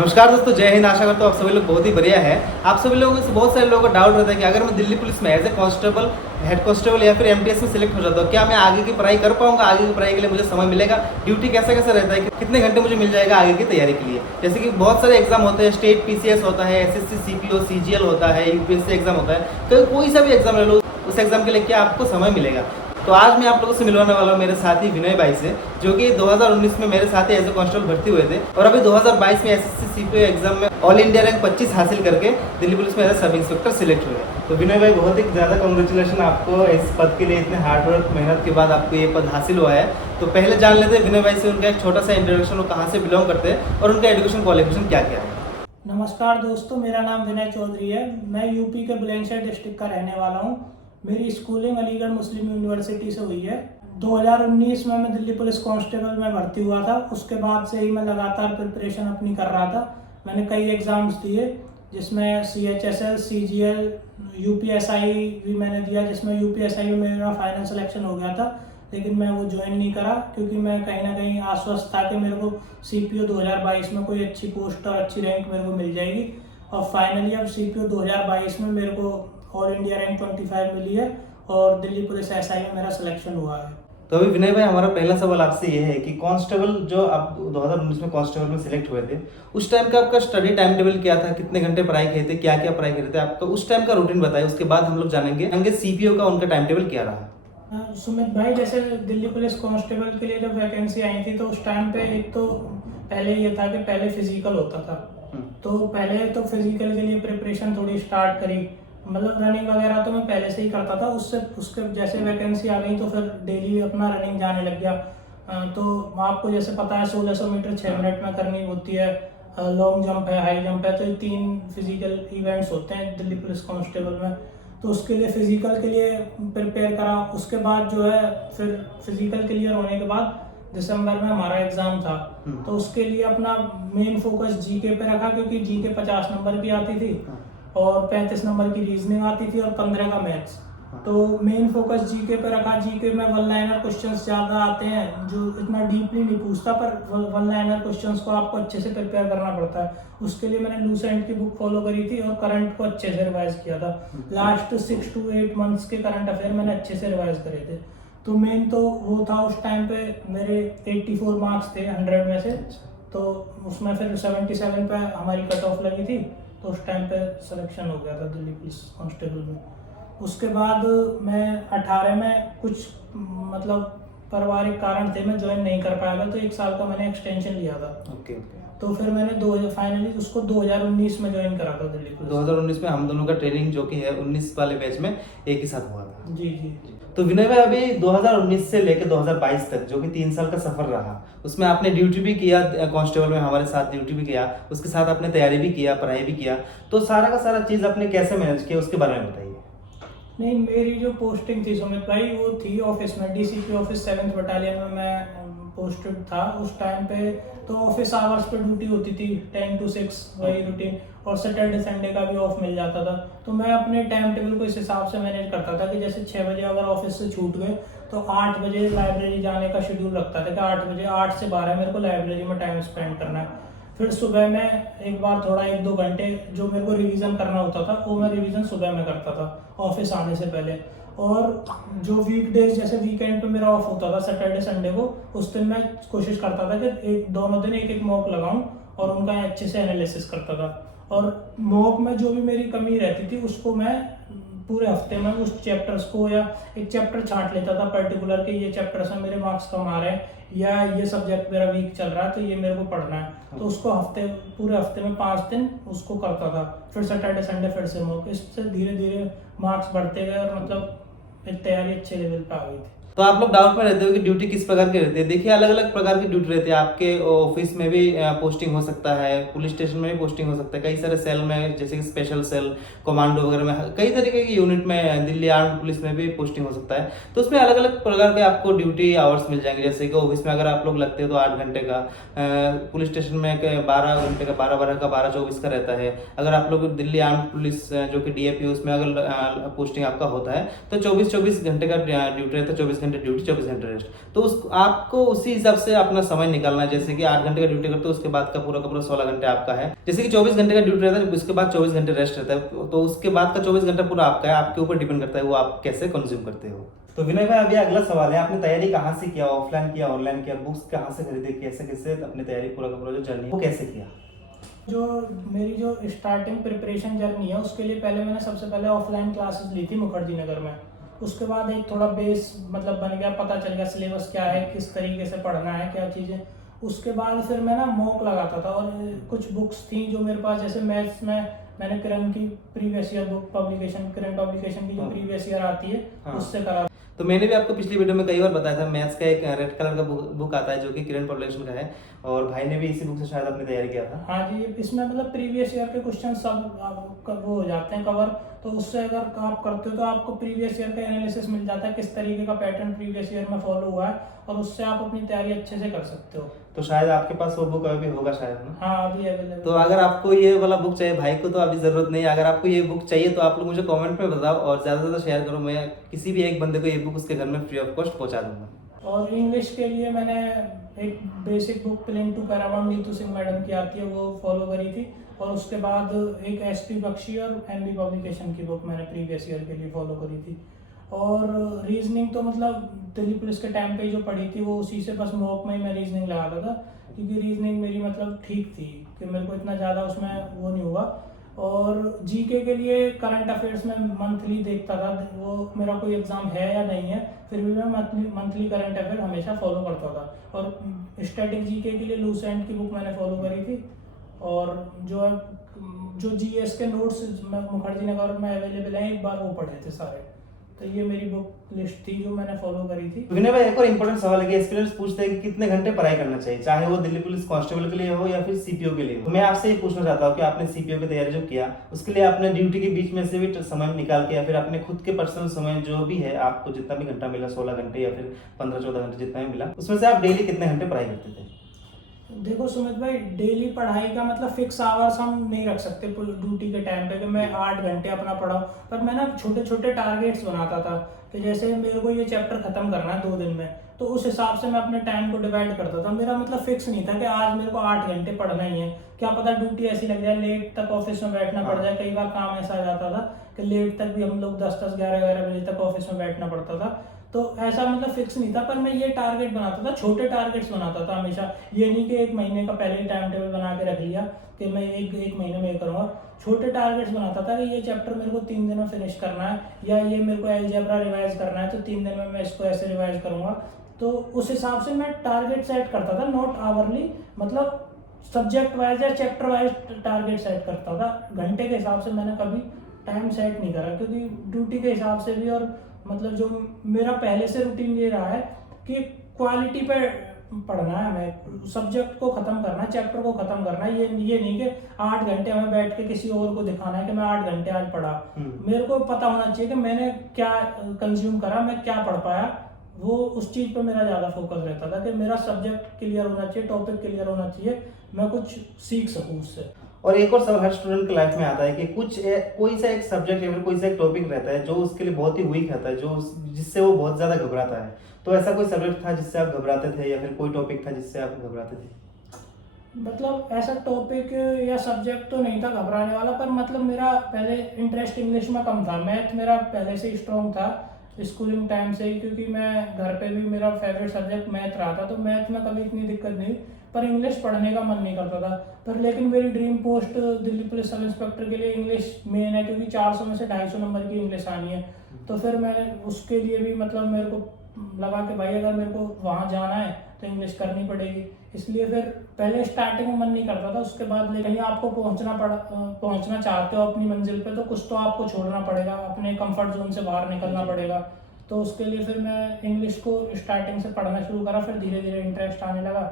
नमस्कार दोस्तों, जय हिंद। आशा करता हूँ आप सभी लोग बहुत ही बढ़िया है। आप सभी लोगों में से बहुत सारे लोगों को डाउट रहता है कि अगर मैं दिल्ली पुलिस में as a constable, head constable या फिर एमटीएस में सिलेक्ट हो जाता हूँ, क्या मैं आगे की पढ़ाई कर पाऊंगा? आगे की पढ़ाई के लिए मुझे समय मिलेगा? ड्यूटी कैसा कैसा रहता है, कितने घंटे मुझे मिल जाएगा आगे की तैयारी के लिए? जैसे कि बहुत सारे एग्जाम होते हैं, स्टेट पीसीएस होता है, एसएससी सीपीओ सीजीएल होता है, यूपीएससी एग्जाम होता है, तो कोई सा भी एग्जाम ले लो, उस एग्जाम के लिए क्या आपको समय मिलेगा? तो आज मैं आप लोगों से मिलवाने वाला हूँ मेरे साथी विनय भाई से, जो कि 2019 में मेरे साथ ही एज ए कांस्टेबल भर्ती हुए थे और अभी 2022 में एसएससी सीपीओ एग्जाम में ऑल इंडिया रैंक 25 हासिल करके दिल्ली पुलिस में एज सब इंस्पेक्टर सिलेक्ट हुए। तो विनय भाई, बहुत ही ज़्यादा कॉन्ग्रेचुलेशन आपको इस पद के लिए। इतने हार्डवर्क मेहनत के बाद आपको ये पद हासिल हुआ है। तो पहले जान लेते हैं विनय भाई से उनका एक छोटा सा इंट्रोडक्शन, वो कहाँ से बिलोंग करते हैं और उनका एजुकेशन क्वालिफिकेशन क्या क्या है। नमस्कार दोस्तों, मेरा नाम विनय चौधरी है। मैं यूपी के बुलंदशहर डिस्ट्रिक्ट का रहने वाला हूँ। मेरी स्कूलिंग अलीगढ़ मुस्लिम यूनिवर्सिटी से हुई है। 2019 में मैं दिल्ली पुलिस कांस्टेबल में भर्ती हुआ था। उसके बाद से ही मैं लगातार प्रिपरेशन अपनी कर रहा था। मैंने कई एग्ज़ाम्स दिए, जिसमें CHSL, CGL, UPSI भी मैंने दिया, जिसमें UPSI में मेरा फाइनल सिलेक्शन हो गया था, लेकिन मैं वो ज्वाइन नहीं करा क्योंकि मैं कहीं ना कहीं आश्वस्त था कि मेरे को CPO 2022 में कोई अच्छी पोस्ट और अच्छी रैंक मेरे को मिल जाएगी। और फाइनली अब CPO 2022 में मेरे को ऑल इंडिया रैंक 25 मिली है और दिल्ली पुलिस SI में मेरा सिलेक्शन हुआ है। तो अभी विनय भाई, हमारा पहला सवाल आपसे ये है कि कांस्टेबल जो आप 2019 में कांस्टेबल में सिलेक्ट हुए थे, उस टाइम का आपका स्टडी टाइम टेबल क्या था? कितने घंटे पढ़ाई किए थे? क्या क्या पढ़ाई करे थे? आपका उस टाइम का रूटीन बताइए। उसके बाद हम लोग जानेंगे सीपीओ का उनका टाइम टेबल क्या रहा। सुमित भाई, जैसे दिल्ली पुलिस कांस्टेबल के लिए जब वैकेंसी आई थी तो उस टाइम पे एक तो पहले ये था कि पहले फिजिकल होता था। तो पहले तो फिजिकल के लिए प्रिपरेशन थोड़ी स्टार्ट करी, मतलब रनिंग वगैरह तो मैं पहले से ही करता था। उसके जैसे वैकेंसी आ गई तो फिर डेली अपना रनिंग जाने लग गया। तो आपको जैसे पता है 1600 मीटर 6 मिनट में करनी होती है, लॉन्ग जंप है, हाई जंप है, तो ये 3 फिजिकल इवेंट्स होते हैं दिल्ली पुलिस कांस्टेबल में। तो उसके लिए फिजिकल के लिए प्रिपेयर करा। उसके बाद जो है फिर फिजिकल क्लियर होने के बाद दिसंबर में हमारा एग्जाम था। तो उसके लिए अपना मेन फोकस जीके पे रखा, क्योंकि जीके 50 नंबर की आती थी और 35 नंबर की रीजनिंग आती थी और 15 का मैथ्स। तो मेन फोकस जीके पे रखा। जीके में वन लाइनर क्वेश्चंस ज़्यादा आते हैं, जो इतना डीपली नहीं पूछता, पर वन लाइनर क्वेश्चंस को आपको अच्छे से प्रिपेयर करना पड़ता है। उसके लिए मैंने लूसेंट की बुक फॉलो करी थी और करंट को अच्छे से रिवाइज किया था। लास्ट 6 to 8 मंथ्स के करंट अफेयर मैंने अच्छे से रिवाइज करे थे। तो मेन तो वो था। उस टाइम पे मेरे 84 मार्क्स थे 100 में से। तो उसमें फिर 77 पे हमारी कट ऑफ लगी थी, तो उस टाइम पे सिलेक्शन हो गया था दिल्ली पुलिस कांस्टेबल में। उसके बाद मैं 18 में कुछ मतलब पारिवारिक कारण थे, मैं ज्वाइन नहीं कर पाया था, तो 1 साल का मैंने एक्सटेंशन लिया था। ओके। तो फिर मैंने फाइनली उसको 2019 में ज्वाइन करा था दिल्ली पुलिस। 2019 में हम दोनों का ट्रेनिंग जो कि है 19 वाले बैच में एक ही साथ हुआ था। जी जी। तो विनय भाई, अभी 2019 से लेकर 2022 तक जो कि 3 साल का सफर रहा, उसमें आपने ड्यूटी भी किया कांस्टेबल में, हमारे साथ ड्यूटी भी किया, उसके साथ आपने तैयारी भी किया, पढ़ाई भी किया। तो सारा का सारा चीज़ आपने कैसे मैनेज किया, उसके बारे में बताइए। नहीं, मेरी जो पोस्टिंग थी सुमित भाई, वो थी ऑफिस में, DCP ऑफिस 7th बटालियन में मैं पोस्टेड था उस टाइम पे। तो ऑफिस आवर्स पे ड्यूटी होती थी 10 to 6, वही रूटीन, और सैटरडे संडे का भी ऑफ मिल जाता था। तो मैं अपने टाइम टेबल को इस हिसाब से मैनेज करता था कि जैसे 6 बजे अगर ऑफिस से छूट गए तो 8 बजे लाइब्रेरी जाने का शेड्यूल रखता था कि 8 बजे 8 से 12 मेरे को लाइब्रेरी में टाइम स्पेंड करना है। फिर सुबह में एक बार थोड़ा 1-2 घंटे जो मेरे को रिवीजन करना होता था, वो मैं रिवीजन सुबह में करता था ऑफिस आने से पहले। और जो वीकडेज जैसे वीकेंड पे मेरा ऑफ होता था सैटरडे संडे को, उस दिन मैं कोशिश करता था कि दोनों दिन एक मॉक लगाऊं और उनका अच्छे से एनालिसिस करता था। और मॉक में जो भी मेरी कमी रहती थी उसको मैं पूरे हफ्ते में उस चैप्टर्स को, या एक चैप्टर छांट लेता था पर्टिकुलर के ये चैप्टर से मेरे मार्क्स कम आ रहे हैं, या ये सब्जेक्ट मेरा वीक चल रहा है तो ये मेरे को पढ़ना है। तो उसको पूरे हफ्ते में 5 दिन उसको करता था। फिर सैटरडे संडे फिर से मॉक। इससे धीरे धीरे मार्क्स बढ़ते गए और मतलब एक तैयारी अच्छे लेवल पे आ गई थी। तो आप लोग डाउट में रहते हो कि ड्यूटी किस प्रकार की रहती है। देखिए, अलग अलग प्रकार की ड्यूटी रहती है। आपके ऑफिस में भी पोस्टिंग हो सकता है, पुलिस स्टेशन में भी पोस्टिंग हो सकता है, कई सारे सेल में, जैसे कि स्पेशल सेल, कमांडो वगैरह में, कई तरीके की यूनिट में, दिल्ली आर्म पुलिस में भी पोस्टिंग हो सकता है। तो उसमें अलग अलग प्रकार के आपको ड्यूटी आवर्स मिल जाएंगे। जैसे कि ऑफिस में अगर आप लोग लगते हो तो 8 घंटे का, पुलिस स्टेशन में 12 घंटे का, 12-12 का, 12-24 का रहता है। अगर आप लोग दिल्ली आर्म पुलिस जो कि DAP, उसमें अगर पोस्टिंग आपका होता है तो 24-24 घंटे का ड्यूटी रहता है, 24 घंटे घंटे ड्यूटी 24 घंटे रेस्ट, तो उस आपको उसी हिसाब से अपना समय निकालना है। जैसे कि 8 घंटे का ड्यूटी करते हो, उसके बाद का पूरा 16 घंटे आपका है। जैसे कि 24 घंटे का ड्यूटी रहता है, उसके बाद 24 घंटे रेस्ट रहता है, तो उसके बाद का 24 घंटा पूरा आपका है, आपके ऊपर डिपेंड करता है वो आप कैसे कंज्यूम करते हो। तो विनय भाई, अभी अगला सवाल है, आपने तैयारी कहाँ से किया, ऑफलाइन किया, ऑनलाइन किया, बुक्स कहाँ से खरीदे, कैसे कैसे अपनी तैयारी पूरा का पूरा जो जर्नी वो कैसे किया? जो मेरी जो स्टार्टिंग प्रिपरेशन जर्नी है उसके लिए पहले मैंने सबसे पहले ऑफलाइन क्लासेस ली थी मुखर्जी नगर में। उसके बाद एक थोड़ा बेस मतलब बन गया, पता चल गया सिलेबस क्या है, किस तरीके से पढ़ना है, क्या चीज़ें। उसके बाद फिर मैं ना मॉक लगाता था, और कुछ बुक्स थी जो मेरे पास, जैसे मैथ्स में मैंने किरण की प्रीवियस ईयर बुक पब्लिकेशन, किरण पब्लिकेशन की जो प्रीवियस ईयर आती है उससे करा। तो मैंने भी आपको पिछली वीडियो में कई बार बताया था, मैथ्स का एक रेड कलर का बुक आता है जो कि किरण पब्लिकेशन का है, और भाई ने भी इसी बुक से शायद अपनी तैयारी किया था। हाँ जी, इसमें मतलब प्रीवियस ईयर के क्वेश्चन सब वो हो जाते हैं कवर, तो उससे अगर आप करते हो तो आपको प्रीवियस ईयर का एनालिसिस मिल जाता है, किस तरीके का पैटर्न प्रीवियस ईयर में फॉलो हुआ है, और उससे आप अपनी तैयारी अच्छे से कर सकते हो। तो शायद आपके पास वो बुक अभी होगा शायद ना? हाँ, अभी अवेलेबल। तो अगर आपको ये वाला बुक चाहिए, भाई को तो अभी जरूरत नहीं है, अगर आपको ये बुक चाहिए तो आप लोग मुझे कमेंट में बताओ और ज़्यादा से ज़्यादा शेयर करो, मैं किसी भी एक बंदे को ये बुक उसके घर में फ्री ऑफ कॉस्ट पहुंचा दूंगा। और इंग्लिश के लिए मैंने एक बेसिक बुक प्लेन टू पैराबाउंड नीतू सिंह मैडम की आती है, वो फॉलो करी थी, और उसके बाद एक एसपी बख्शी और एमबी पब्लिकेशन की बुक मैंने प्रीवियस ईयर के लिए फॉलो करी थी। और रीजनिंग तो मतलब दिल्ली पुलिस के टाइम पे जो पढ़ी थी वो उसी से बस मॉक में ही मैं रीजनिंग लगाता था, क्योंकि रीजनिंग मेरी मतलब ठीक थी कि मेरे को इतना ज़्यादा उसमें वो नहीं हुआ। और जीके के लिए करंट अफेयर्स में मंथली देखता था, वो मेरा कोई एग्ज़ाम है या नहीं है, फिर भी मैं मंथली करंट अफेयर हमेशा फॉलो करता था। और स्टैटिक जीके के लिए लूसेंट की बुक मैंने फॉलो करी थी, और जो जीएस के नोट्स मुखर्जी नगर में अवेलेबल हैं, एक बार वो पढ़े थे सारे। तो ये मेरी बुक लिस्ट थी जो मैंने फॉलो करी थी। विनय भाई, एक और इम्पोर्टेंट सवाल है कि एक्सपीरियंस पूछते हैं कि कितने घंटे पढ़ाई करना चाहिए, चाहे वो दिल्ली पुलिस कांस्टेबल के लिए हो या फिर सीपीओ के लिए हो। तो मैं आपसे ये पूछना चाहता हूँ कि आपने सीपीओ की तैयारी जो किया, उसके लिए आपने ड्यूटी के बीच में से भी समय निकाल के, या फिर अपने खुद के पर्सनल समय जो भी है, आपको जितना भी घंटा मिला, 16 घंटे या फिर 15-14 घंटे जितना भी मिला, उसमें से आप डेली कितने घंटे पढ़ाई करते थे? देखो सुमित भाई, डेली पढ़ाई का मतलब फिक्स आवर्स हम नहीं रख सकते ड्यूटी के टाइम पे कि मैं 8 घंटे अपना पढ़ाऊँ, पर मैं ना छोटे छोटे टारगेट्स बनाता था कि जैसे मेरे को ये चैप्टर खत्म करना है 2 दिन में, तो उस हिसाब से मैं अपने टाइम को डिवाइड करता था। मेरा मतलब फिक्स नहीं था कि आज मेरे को 8 घंटे पढ़ना ही है, क्या पता ड्यूटी ऐसी लग जाए, लेट तक ऑफिस में बैठना पड़ जाए। कई बार काम ऐसा आ जाता था कि लेट तक भी हम लोग 10-10, 11-11 बजे तक ऑफिस में बैठना पड़ता था, तो ऐसा मतलब फिक्स नहीं था। पर मैं ये टारगेट बनाता था, छोटे टारगेट्स बनाता था हमेशा, ये नहीं कि 1 महीने का पहले ही टाइम टेबल बना के रख लिया कि मैं एक महीने में ये करूँगा। छोटे टारगेट्स बनाता था कि ये चैप्टर मेरे को 3 दिन में फिनिश करना है, या ये मेरे को अलजेब्रा रिवाइज करना है, तो 3 दिन में मैं इसको ऐसे रिवाइज करूँगा। तो उस हिसाब से मैं टारगेट सेट करता था, नॉट आवरली, मतलब सब्जेक्ट वाइज या चैप्टर वाइज टारगेट सेट करता था। घंटे के हिसाब से मैंने कभी टाइम सेट नहीं करा, क्योंकि ड्यूटी के हिसाब से भी, और मतलब जो मेरा पहले से रूटीन ये रहा है कि क्वालिटी पे पढ़ना है, हमें सब्जेक्ट को खत्म करना है, चैप्टर को खत्म करना है। ये नहीं कि 8 घंटे हमें बैठ के किसी और को दिखाना है कि मैं 8 घंटे आज पढ़ा। मेरे को पता होना चाहिए कि मैंने क्या कंज्यूम करा, मैं क्या पढ़ पाया, वो उस चीज़ पे मेरा ज़्यादा फोकस रहता था कि मेरा सब्जेक्ट क्लियर होना चाहिए, टॉपिक क्लियर होना चाहिए, मैं कुछ सीख सकूँ उससे। और एक और सवाल हर स्टूडेंट के लाइफ में आता है कि कोई सा एक सब्जेक्ट या फिर कोई सा एक टॉपिक रहता है जो उसके लिए बहुत ही वीक रहता है, जिससे वो बहुत ज्यादा घबराता है। तो ऐसा कोई सब्जेक्ट था जिससे आप घबराते थे, या फिर कोई टॉपिक था जिससे आप घबराते थे? मतलब ऐसा टॉपिक या सब्जेक्ट तो नहीं था घबराने वाला, पर मतलब मेरा पहले इंटरेस्ट इंग्लिश में कम था। मैथ मेरा पहले से स्ट्रॉन्ग था स्कूलिंग टाइम से ही, क्योंकि मैं घर पे भी मेरा फेवरेट सब्जेक्ट मैथ रहा था, तो मैथ में कभी इतनी दिक्कत नहीं, पर इंग्लिश पढ़ने का मन नहीं करता था। पर लेकिन मेरी dream post Delhi police sub inspector के लिए इंग्लिश मेन है, क्योंकि 400 में से 250 नंबर की इंग्लिश आनी है। तो फिर मैंने उसके लिए भी मतलब मेरे को लगा कि भाई अगर मेरे को वहाँ जाना है तो इंग्लिश करनी पड़ेगी। इसलिए फिर पहले स्टार्टिंग में मन नहीं करता था, उसके बाद लेकिन आपको पहुँचना चाहते हो अपनी मंजिल पे, तो कुछ तो आपको छोड़ना पड़ेगा, अपने कंफर्ट जोन से बाहर निकलना पड़ेगा। तो उसके लिए फिर मैं इंग्लिश को स्टार्टिंग से पढ़ना शुरू करा, फिर धीरे धीरे इंटरेस्ट आने लगा,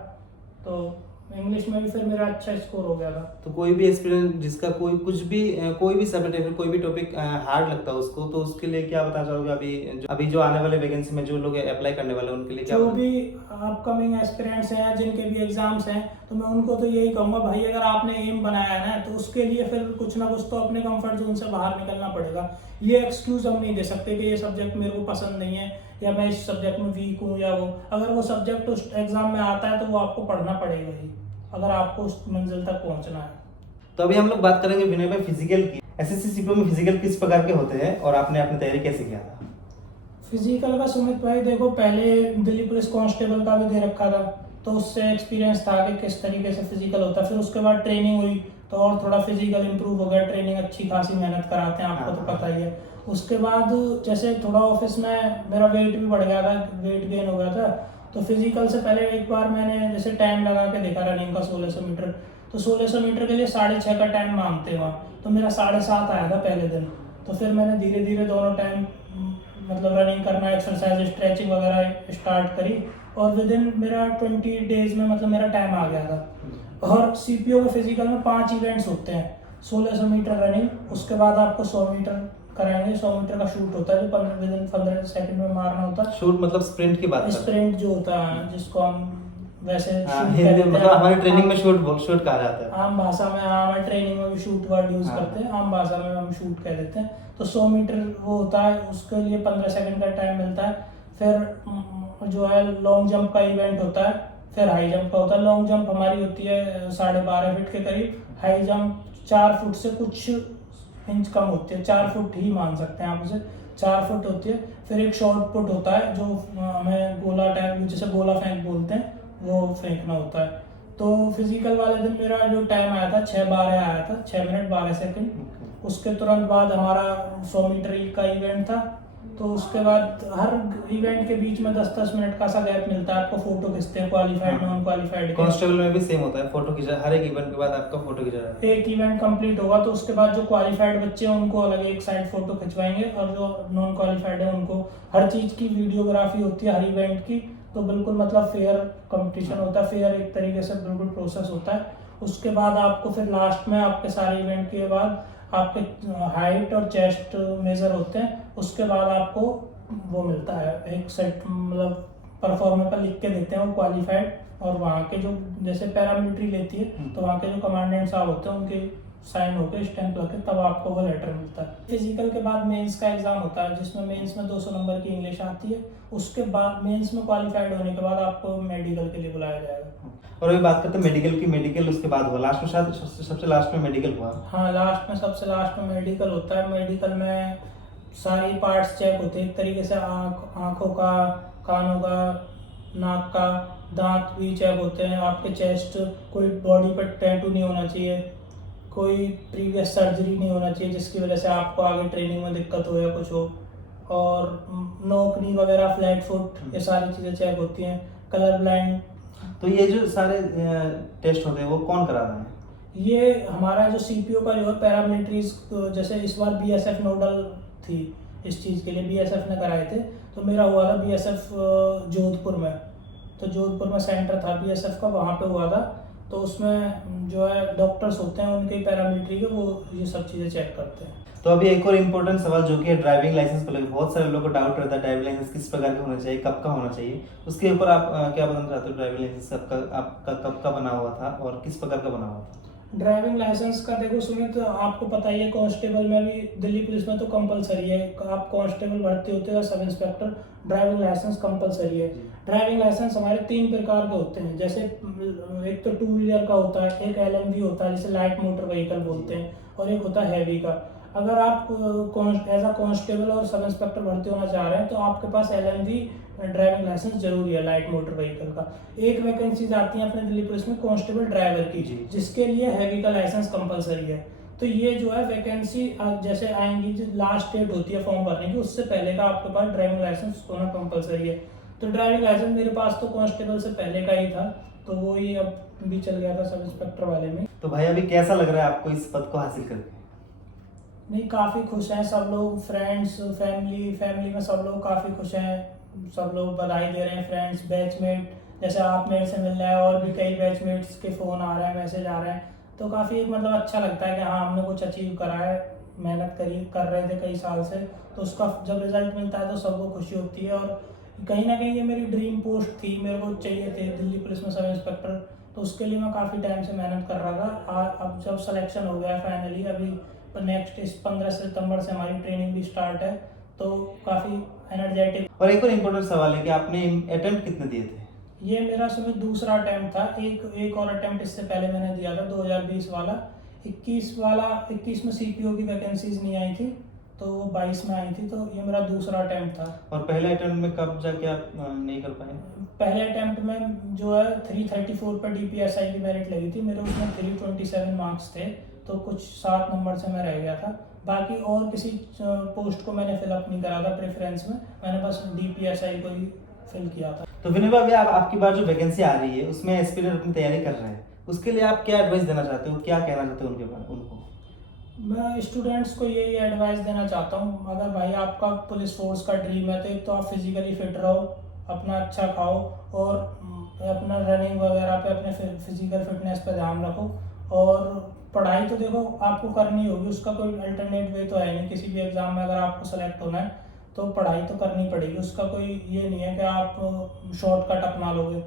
तो इंग्लिश में भी फिर मेरा अच्छा स्कोर हो गया था। तो कोई भी एक्सपीरियंस जिसका कोई भी सब्जेक्ट या फिर कोई भी टॉपिक हार्ड लगता है उसको, तो उसके लिए क्या बता चाहोगे? अभी जो आने वाले वैकेंसी में जो लोग अप्लाई करने वाले हैं उनके लिए क्या? जो भी अपकमिंग एस्पिरेंट्स हैं, जिनके भी एग्जाम्स हैं, तो मैं उनको तो यही कहूँगा, भाई अगर आपने एम बनाया है ना, तो उसके लिए फिर कुछ ना कुछ तो अपने कंफर्ट जोन से बाहर निकलना पड़ेगा। ये एक्सक्यूज हम नहीं दे सकते कि ये सब्जेक्ट मेरे को पसंद नहीं है या मैं इस सब्जेक्ट में वीक हूँ या वो, अगर वो सब्जेक्ट उस एग्जाम में आता है तो वो आपको पढ़ना पड़ेगा ही, अगर आपको उस मंजिल तक पहुंचना है। तो अभी हम लोग बात करेंगे विनय भाई फिजिकल की। एसएससी सीपीओ में फिजिकल किस प्रकार के होते हैं और आपने अपनी तैयारी कैसे किया था? फिजिकल का सुमित भाई देखो, पहले दिल्ली पुलिस कांस्टेबल का भी दे रखा था, तो उससे एक्सपीरियंस था कि किस तरीके से फिजिकल होता है। फिर उसके बाद ट्रेनिंग हुई तो और थोड़ा फिजिकल इंप्रूव हो गया, ट्रेनिंग अच्छी खासी मेहनत कराते हैं, आपको तो पता ही है। उसके बाद जैसे थोड़ा ऑफिस में मेरा वेट भी बढ़ गया था, वेट गेन हो गया था, तो फिजिकल से पहले एक बार मैंने जैसे टाइम लगा के देखा रनिंग का 1600 मीटर, तो 1600 मीटर के लिए 6.5 का टाइम मांगते हैं वहाँ, तो मेरा 7.5 आया था पहले दिन। तो फिर मैंने धीरे धीरे दोनों टाइम मतलब रनिंग करना, एक्सरसाइज, स्ट्रेचिंग वगैरह स्टार्ट करी, और विद इन मेरा 20 डेज में मतलब मेरा टाइम आ गया था। और सीपीओ के फिजिकल में 5 इवेंट्स होते हैं, 1600 मीटर रनिंग, उसके बाद आपको 100 मीटर कराएंगे, 100 मीटर का शूट होता है जो विद इन 15 सेकंड में मारना होता है। शूट मतलब स्प्रिंट की बात कर रहे हैं? स्प्रिंट जो होता है जिसको हम वैसे हिंदी मतलब हमारी ट्रेनिंग में शूट कहा जाता है। आम भाषा में, हमारे ट्रेनिंग में भी शूट वर्ड यूज करते हैं, आम भाषा में हम शूट कह देते हैं। तो 100 मीटर वो होता है, उसके लिए 15 सेकंड का टाइम मिलता है। फिर जो है लॉन्ग जंप का इवेंट होता है, फिर हाई जंप का होता है। लॉन्ग जंप हमारी होती है 12.5 फीट के करीब, हाई जंप 4 फुट से कुछ इंच कम होती है, 4 फुट ही मान सकते हैं आप उसे, 4 फुट होती है। फिर एक शॉर्ट पुट होता है जो हमें गोला टाइप, जिसे गोला फेंक बोलते हैं, वो फेंकना होता है। तो फिजिकल वाले दिन मेरा जो टाइम आया था 6:12 आया था, 6 मिनट 12 सेकंड। उसके तुरंत बाद हमारा 100 मीटर का इवेंट था, तो उसके बाद हर इवेंट के बीच में 10-10 मिनट का सा गैप मिलता है, आपको फोटो खींचते हैं क्वालिफाइड नॉन क्वालिफाइड। कांस्टेबल में भी सेम होता है, फोटो खींचा, हर एक इवेंट के बाद आपका फोटो खींचा जाता है। एक इवेंट कंप्लीट होगा तो उसके बाद जो क्वालिफाइड बच्चे हैं उनको अलग एक साइड फोटो खिंचवाएंगे, और जो नॉन क्वालिफाइड है उनको हर चीज की वीडियोग्राफी होती है हर इवेंट की। तो बिल्कुल मतलब फेयर कंपटीशन होता है, फेयर एक तरीके से बिल्कुल प्रोसेस होता है। उसके बाद आपको फिर लास्ट में आपके सारे इवेंट के बाद आपके हाइट और चेस्ट मेजर होते हैं, उसके बाद आपको वो मिलता है एक सेट, मतलब परफॉर्मर पर लिख के देते हैं वो क्वालिफाइड, और वहाँ के जो जैसे पैरामिलिट्री लेती है तो वहाँ के जो कमांडेंट साहब होते हैं उनके साइन होकर स्टैंप लगे, तब आपको वो लेटर मिलता है। फिजिकल के बाद मेंस का एग्जाम होता है, जिसमें मेंस में 200 नंबर की इंग्लिश आती है। उसके बाद मेंस में क्वालिफाइड होने के बाद आपको मेडिकल के लिए बुलाया जाएगा। और अभी बात करते हैं मेडिकल की। मेडिकल उसके बाद हुआ, लास्ट में शायद सबसे लास्ट में मेडिकल हुआ। हाँ, लास्ट में सबसे लास्ट में मेडिकल होता है। मेडिकल में सारी पार्ट्स चेक होते हैं एक तरीके से, आँखों का, कानों का, नाक का, दांत भी चेक होते हैं, आपके चेस्ट, कोई बॉडी पर टैटू नहीं होना चाहिए, कोई प्रीवियस सर्जरी नहीं होना चाहिए जिसकी वजह से आपको आगे ट्रेनिंग में दिक्कत हो या कुछ हो, और नोक नी वगैरह, फ्लैट फुट, ये सारी चीज़ें चेक होती हैं। Colour blind. तो ये जो सारे टेस्ट होते हैं वो कौन करा रहा है? ये हमारा जो सीपीओ का जो है पैरामिलिट्रीज, जैसे इस बार बीएसएफ नोडल थी इस चीज़ के लिए, बीएसएफ ने कराए थे, तो मेरा हुआ था बीएसएफ जोधपुर में। तो जोधपुर में सेंटर था बीएसएफ का, वहाँ पे हुआ था। तो उसमें जो है डॉक्टर्स होते हैं उनके पैरामिलिट्री के, वो ये सब चीज़ें चेक करते हैं। तो अभी एक और इम्पोर्टेंट सवाल जो कि है ड्राइविंग लाइसेंस को लेकर, बहुत सारे लोगों को डाउट रहता है ड्राइविंग लाइसेंस किस प्रकार का होना चाहिए, कब का होना चाहिए, उसके ऊपर आप क्या बताना चाहते हो? ड्राइविंग लाइसेंस आपका कब का बना हुआ था और किस प्रकार का बना हुआ था? ड्राइविंग लाइसेंस का देखो सुमित, आपको पता ही है कांस्टेबल में भी, दिल्ली पुलिस में तो कंपलसरी है, आप कांस्टेबल भर्ती होते हो, sub inspector, driving licence compulsory है। ड्राइविंग लाइसेंस हमारे 3 प्रकार के होते हैं, जैसे एक तो 2 व्हीलर का होता है, एक एलएमवी होता है जिसे लाइट मोटर व्हीकल बोलते हैं, और एक होता है हैवी का। अगर आप एज अ कांस्टेबल और सब इंस्पेक्टर भर्ती होना चाह रहे हैं तो आपके पास एलएमवी ड्राइविंग लाइसेंस जरूरी है, लाइट मोटर व्हीकल का। एक वैकेंसीज आती है अपने दिल्ली पुलिस में कांस्टेबल ड्राइवर की, जिसके लिए हैवी का लाइसेंस कंपलसरी है। तो ये जो है वैकेंसी जैसे आएंगी, जो लास्ट डेट होती है फॉर्म भरने की, उससे पहले का आपके पास ड्राइविंग लाइसेंस होना कंपलसरी है। तो ड्राइविंग लाइसेंस मेरे पास तो कांस्टेबल से पहले का ही था, तो वो ही अब भी चल गया था सब इंस्पेक्टर वाले में। तो भाई अभी कैसा लग रहा है आपको इस पद को हासिल करके? नहीं, काफ़ी खुश हैं सब लोग, फ्रेंड्स, फैमिली में सब लोग काफ़ी खुश हैं, सब लोग बधाई दे रहे हैं। फ्रेंड्स, बैचमेट, जैसे आप मेरे से मिल रहे हैं, और भी कई बैचमेट्स के फ़ोन आ रहे हैं, मैसेज आ रहे हैं, तो काफ़ी एक मतलब अच्छा लगता है कि हाँ हमने कुछ अचीव करा है, मेहनत कर रहे थे कई साल से, तो उसका जब रिजल्ट मिलता है तो सबको खुशी होती है। और कहीं ना कहीं ये मेरी ड्रीम पोस्ट थी, मेरे को चाहिए थे दिल्ली पुलिस में सब इंस्पेक्टर, तो उसके लिए मैं काफ़ी टाइम से मेहनत कर रहा था। अब जब सिलेक्शन हो गया फाइनली, अभी नेक्स्ट इस 15 सितंबर से हमारी ट्रेनिंग भी स्टार्ट है, तो काफ़ी एनर्जेटिक। और एक और इम्पोर्टेंट सवाल है कि आपने अटेम्प्ट कितने दिए थे? ये मेरा सुमित दूसरा अटेम्प्ट था। एक और अटेम्प्ट इससे पहले मैंने दिया था 2020 वाला। 21 में सीपीओ की वैकेंसीज नहीं आई थी, तो वो 22 में आई थी, तो ये मेरा दूसरा अटेम्प्ट था। और पहले अटेम्प्ट में कब जाके आप नहीं कर पाए? पहले अटेम्प्ट में जो है 334 पर डीपीएसआई की मेरिट लगी थी, मेरे उसमें 327 मार्क्स थे, तो कुछ 7 नंबर से मैं रह गया था। बाकी और किसी पोस्ट को मैंने फिलअप नहीं करा था प्रेफरेंस में, मैंने बस डीपीएसआई को ही फिल किया था। तो विनय भाई, आप आपकी बार जो वैकेंसी आ रही है उसमें एस्पिरेंट अपनी तैयारी कर रहे हैं, उसके लिए आप क्या एडवाइस देना चाहते हो, क्या कहना चाहते हो उनको? मैं स्टूडेंट्स को यही एडवाइस देना चाहता हूँ, अगर भाई आपका पुलिस फोर्स का ड्रीम है तो एक तो आप फिजिकली फिट रहो, अपना अच्छा खाओ और अपना रनिंग वगैरह पे, अपने फिजिकल फिटनेस पे ध्यान रखो। और पढ़ाई तो देखो आपको करनी होगी, उसका कोई अल्टरनेट वे तो है नहीं। किसी भी एग्ज़ाम में अगर आपको सेलेक्ट होना है तो पढ़ाई तो करनी पड़ेगी, उसका कोई ये नहीं है कि आप शॉर्टकट अपना लोगे,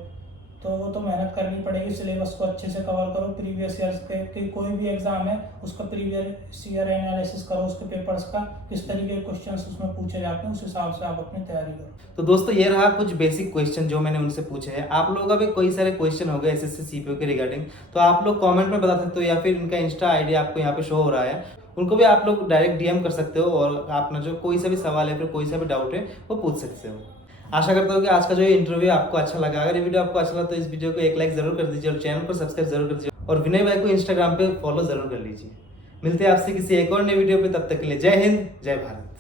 तो वो तो मेहनत करनी पड़ेगी। सिलेबस को अच्छे से कवर करो, प्रीवियस ईयर्स के कोई भी एग्जाम है उसका प्रीवियस ईयर एनालिसिस करो, उसके पेपर्स का किस तरीके के क्वेश्चंस उसमें पूछे जाते हैं, उस हिसाब से आप अपनी तैयारी करो। तो दोस्तों, ये रहा कुछ बेसिक क्वेश्चन जो मैंने उनसे पूछे हैं। आप लोगों का भी कोई सारे क्वेश्चन हो गए एसएससी सीपीओ के रिगार्डिंग, तो आप लोग कमेंट में बता सकते हो, या फिर इनका इंस्टा आईडी आपको यहाँ पे शो हो रहा है, उनको भी आप लोग डायरेक्ट डीएम कर सकते हो और अपना जो कोई सा भी सवाल है, फिर कोई सा भी डाउट है, वो पूछ सकते हो। आशा करता हूँ कि आज का जो ये इंटरव्यू आपको अच्छा लगा। अगर ये वीडियो आपको अच्छा लगा तो इस वीडियो को एक लाइक जरूर कर दीजिए और चैनल को सब्सक्राइब जरूर कर दीजिए और विनय भाई को इंस्टाग्राम पे फॉलो जरूर कर लीजिए। मिलते हैं आपसे किसी एक और नए वीडियो पे, तब तक के लिए जय हिंद, जय भारत।